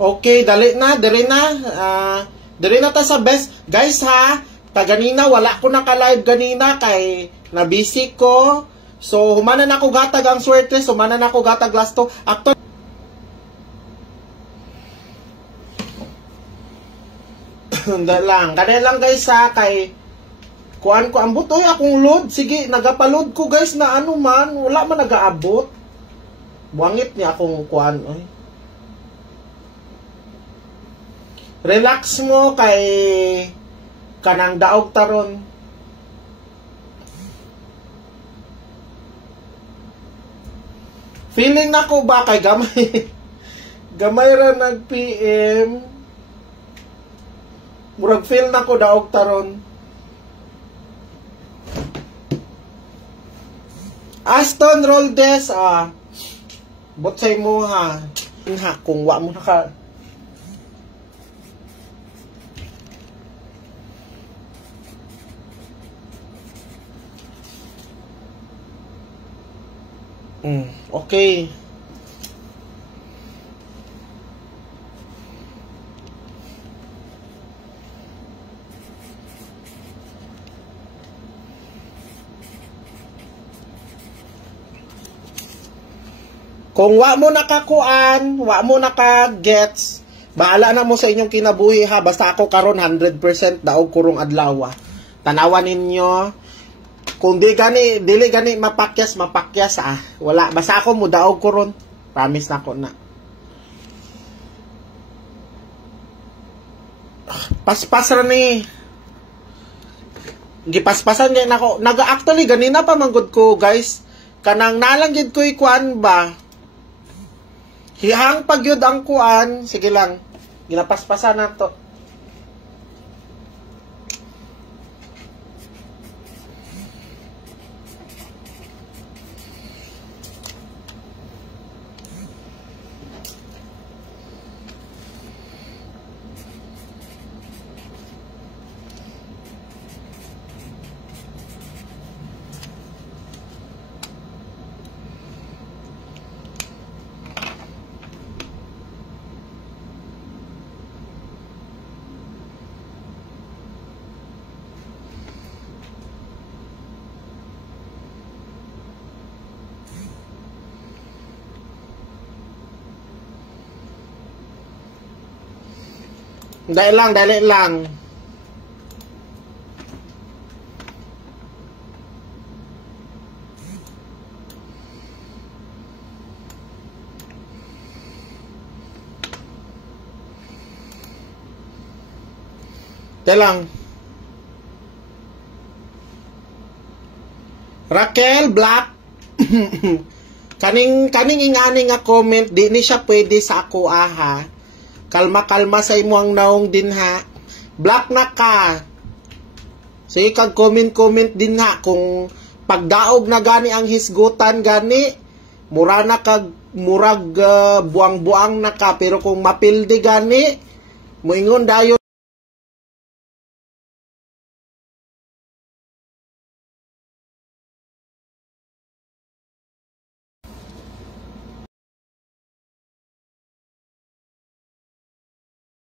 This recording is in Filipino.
Okay, dali na, dali na. Dali na ta sa best. Guys ha, kaganina wala ko naka-live ganina kay na-busy ko. So, humanan ako gatag ang swerte. So, humanan ako gatag last to. Actually, lang. Kaya lang guys ha, kay kuan ko ambot oy akong load. Sige, nagapaload ko guys na ano man, wala man nagaabot. Buangit niya akong kuan oy. Relax mo kay kanang daog taron. Feeling nako ba kay gamay gamay ra nag PM. Murag feel nako daog taron. Aston Roldes botsay mo ha. Kung wa mo naka okay. Kung wa mo nakakuan, wa mo naka-gets, bahala na mo sa inyong kinabuhi ha. Basta ako karon 100% daog kurong adlaw. Tanawan ninyo. Kung dili gani mapakyas wala, basta ako mo daog kuron. Promise na ko na. Paspas ra ni. Gipaspasan gyud nako. Actually ganina pa manggod ko, guys. Kanang nalanggid ko ikuan ba? Hihang pagyud ang kuan, sige lang. Ginapaspasan na to. Dali lang. Raquel Black. kaning ingani nga comment, di ni siya pwede sa ako ha. Kalma sa imo ang naong din ha. Black na ka. Sige kag comment din ha. Kung pagdaog na gani ang hisgutan gani, murag buang-buang na ka. Pero kung mapildi gani, moingon dayon